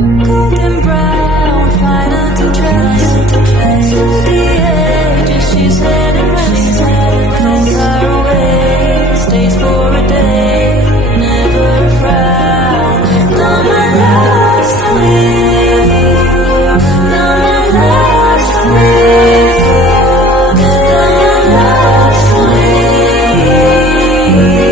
golden brown, finer to dress. Through the ages she's heading west, from far away, stays for a day, never a frown. Now my love's to live, now my love's to live, now my love's to live.